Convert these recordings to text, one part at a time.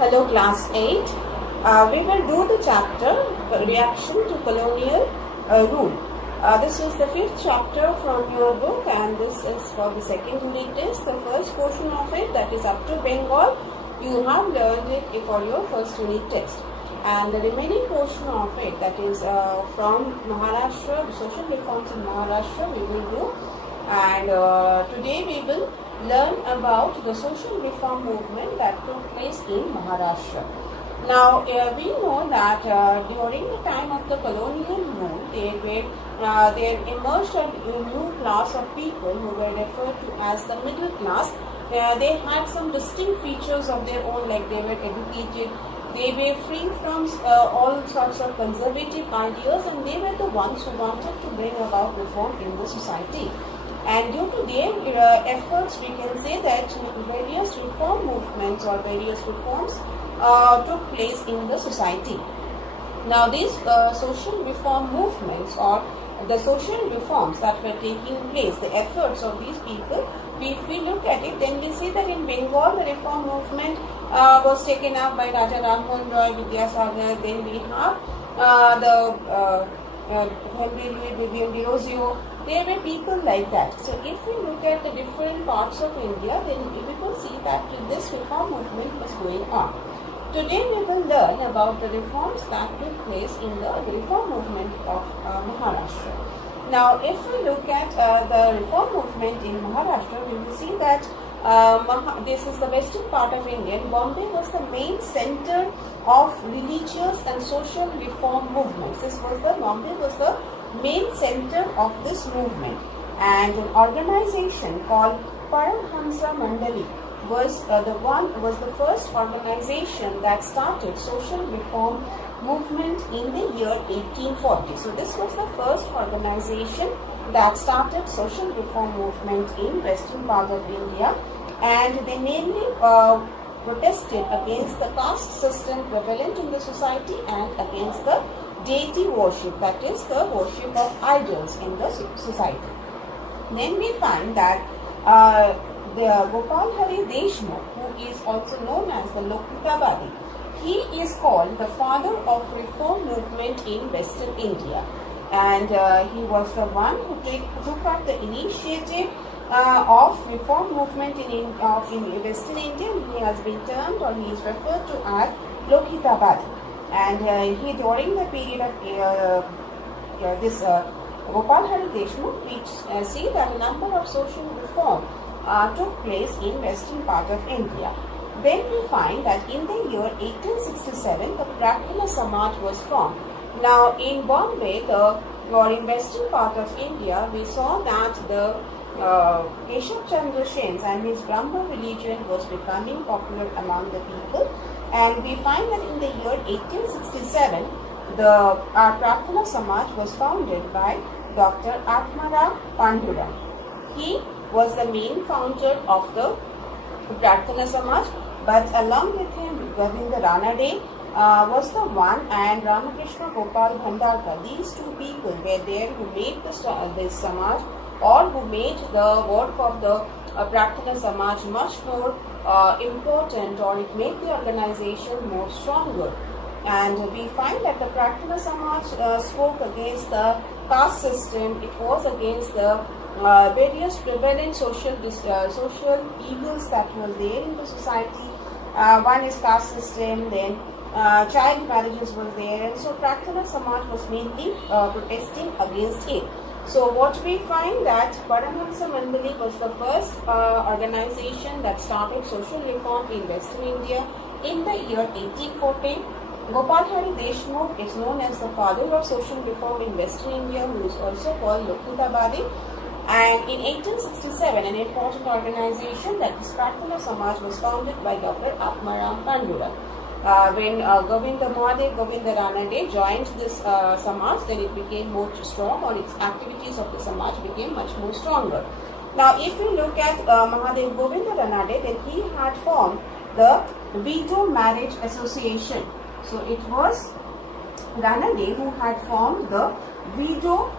Hello class 8. We will do the chapter Reaction to Colonial Rule. This is the 5th chapter from your book and this is for the second unit test. The first portion of it, that is up to Bengal, you have learned it for your first unit test. And the remaining portion of it, that is from Maharashtra, the social reforms in Maharashtra, we will do. And today we will learn about the social reform movement that took place in Maharashtra. Now we know that during the time of the colonial rule, there emerged a new class of people who were referred to as the middle class. They had some distinct features of their own, like they were educated, they were free from all sorts of conservative ideas, and they were the ones who wanted to bring about reform in the society. And due to their efforts, we can say that various reform movements or various reforms took place in the society. Now, these social reform movements or the social reforms that were taking place, the efforts of these people, if we look at it, then we see that in Bengal, the reform movement was taken up by Raja Rammohun Roy, Vidyasagar. Then we have Henry Louis Vivian Dirozio. There were people like that. So if we look at the different parts of India, then we will see that this reform movement was going on. Today we will learn about the reforms that took place in the reform movement of Maharashtra. Now if we look at the reform movement in Maharashtra, we will see that this is the western part of India. Bombay was the main center of religious and social reform movements. Bombay was the main center of this movement, and an organization called Paramhamsa Mandali was the first organization that started social reform movement in the year 1840. So this was the first organization that started social reform movement in western part of India, and they mainly protested against the caste system prevalent in the society and against the deity worship, that is the worship of idols in the society. Then we find that the Gopal Hari Deshmukh, who is also known as the Lokhitabadi, he is called the father of reform movement in Western India, and he was the one who took up the initiative of reform movement in Western India. He has been termed, or he is referred to as Lokhitabadi. And he, during the period of this Gopal Hari Deshmukh, we see that a number of social reform took place in western part of India. Then we find that in the year 1867, the Prakana Samaj was formed. Now in Bombay, or in western part of India, we saw that the Keshav Chandra Sen and his Brahma religion was becoming popular among the people. And we find that in the year 1867, the Prakana Samaj was founded by Dr. Atmaram Pandurang. He was the main founder of the Prakana Samaj, but along with him, Govinda Ranade was the one, and Ramakrishna Gopal Bhandarkar. These two people were there who made this Samaj, or who made the work of the Prakana Samaj much more important, or it made the organization more stronger. And we find that the Prakana Samaj spoke against the caste system. It was against the various prevalent social evils that was there in the society. One is caste system, then child marriages was there, and so Prakana Samaj was mainly protesting against it. So what we find that Paramhamsa Mandali was the first organization that started social reform in Western India in the year 1840. Gopal Hari Deshmukh is known as the father of social reform in Western India, who is also called Lokhitabadi. And in 1867, an important organization, that is Prakana Samaj, was founded by Dr. Atmaram Pandurang. When Govinda Ranade joined this Samaj, then it became more strong, or its activities of the Samaj became much more stronger. Now, if you look at Mahadev Govinda Ranade, then he had formed the Widow Marriage Association. So it was Ranade who had formed the Widow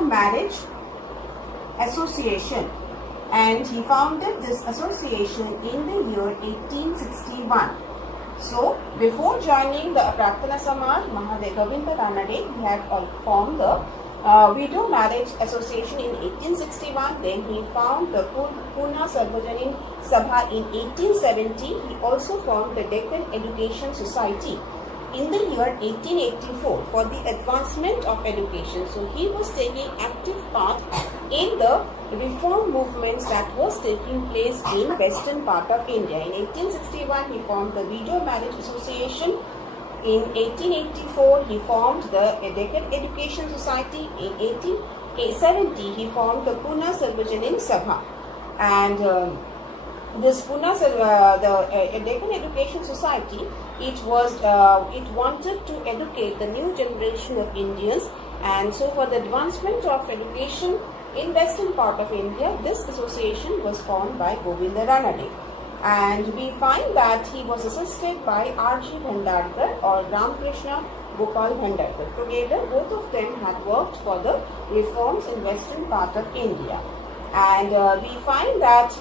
Marriage Association. and he founded this association in the year 1861. So, before joining the Prarthana Samaj, Mahadev Govinda Ranade, he had formed the Widow Marriage Association in 1861. Then he found the Pune Sarvajanin Sabha in 1870. He also formed the Deccan Education Society in the year 1884 for the advancement of education. So he was taking active part in the reform movements that was taking place in western part of India. In 1861 he formed the Widow Marriage Association. In 1884 he formed the Deccan Education Society. In 1870 he formed the Pune Sarvajanin Sabha, and this Pune the Deccan Education Society, it wanted to educate the new generation of Indians, and so for the advancement of education in western part of India, this association was formed by Govinda Ranade. And we find that he was assisted by R.G. Bhandarkar or Ramakrishna Gopal Bhandarkar. Together, both of them had worked for the reforms in western part of India. And we find that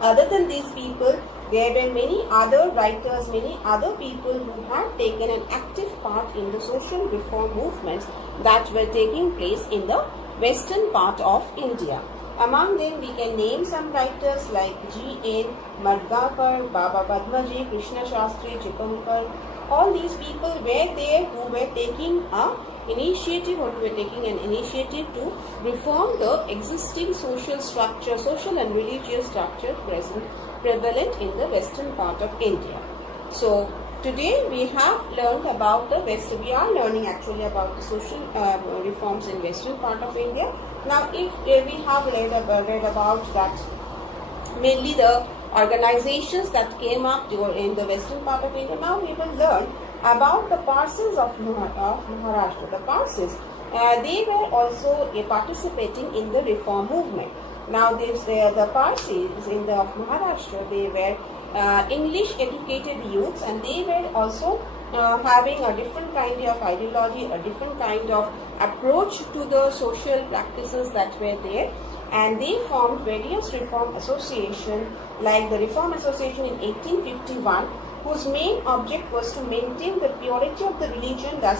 other than these people, there were many other writers, many other people who had taken an active part in the social reform movements that were taking place in the western part of India. Among them, we can name some writers like G.N. Madgakar, Baba Padmaji, Krishna Shastri, Chipankar. All these people were there who were taking an initiative to reform the existing social structure, social and religious structure prevalent in the western part of India. So today we have learned about we are learning actually about the social reforms in western part of India. Now if we have read about that, mainly the organizations that came up in the western part of India, now we will learn about the Parsis of Maharashtra. The Parsis, they were also participating in the reform movement. Now the Parsis of Maharashtra, they were English educated youths, and they were also having a different kind of ideology, a different kind of approach to the social practices that were there, and they formed various reform associations like the Reform Association in 1851, whose main object was to maintain the purity of the religion that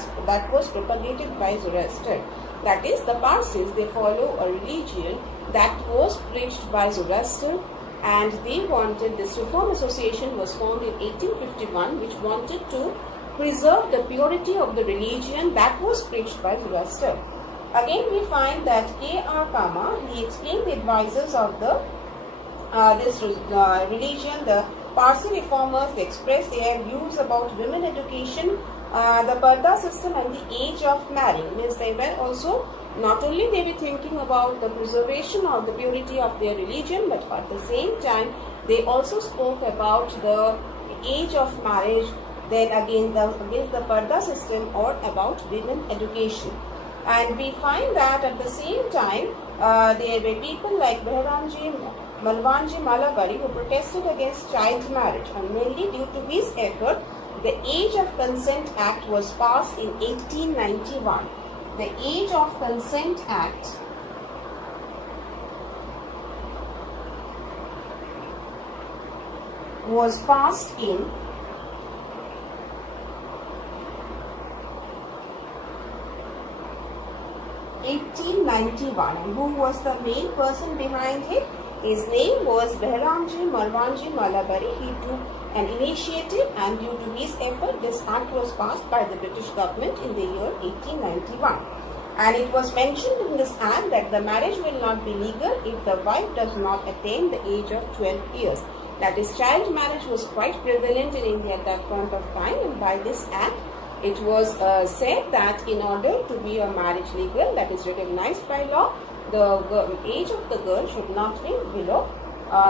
was propagated by Zoroaster. That is, the Parsis, they follow a religion that was preached by Zoroaster, and they wanted, this Reform Association was formed in 1851, which wanted to preserve the purity of the religion that was preached by Zoroaster. Again, we find that K.R. Kama, he explained the advisors of the this religion, the Parsi reformers, they expressed their views about women education, the Parda system, and the age of marrying. Means they were also, not only they were thinking about the preservation or the purity of their religion, but at the same time they also spoke about the age of marriage, then against the Parda system, or about women education. And we find that at the same time there were people like Behramji Malvanji Malabari who protested against child marriage, and mainly due to his effort, the Age of Consent Act was passed in 1891. The Age of Consent Act was passed in 1891. And who was the main person behind it? His name was Behramji Malvanji Malabari. He took an initiative, and due to his effort, this act was passed by the British government in the year 1891. And it was mentioned in this act that the marriage will not be legal if the wife does not attain the age of 12 years. That is, child marriage was quite prevalent in India at that point of time, and by this act, it was said that in order to be a marriage legal, that is recognized by law, the age of the girl should not be below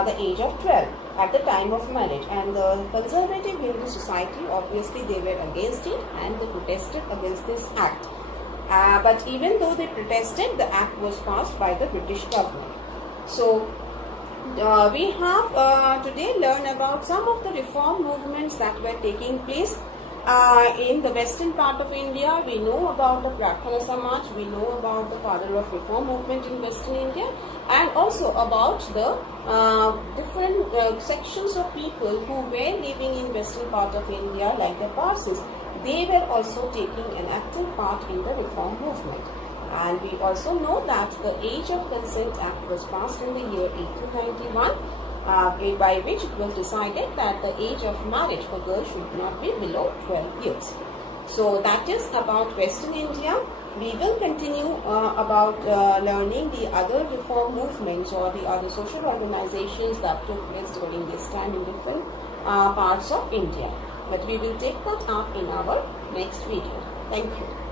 the age of 12 at the time of marriage. And the conservative Hindu society, obviously they were against it, and they protested against this act. But even though they protested, the act was passed by the British government. So we have today learned about some of the reform movements that were taking place in the western part of India, we know about the Prakhana Samaj, we know about the father of reform movement in western India, and also about the different sections of people who were living in western part of India, like the Parsis. They were also taking an active part in the reform movement. And we also know that the Age of Consent Act was passed in the year 1891, by which it was decided that the age of marriage for girls should not be below 12 years. So that is about Western India. We will continue about learning the other reform movements or the other social organizations that took place during this time in different parts of India. But we will take that up in our next video. Thank you.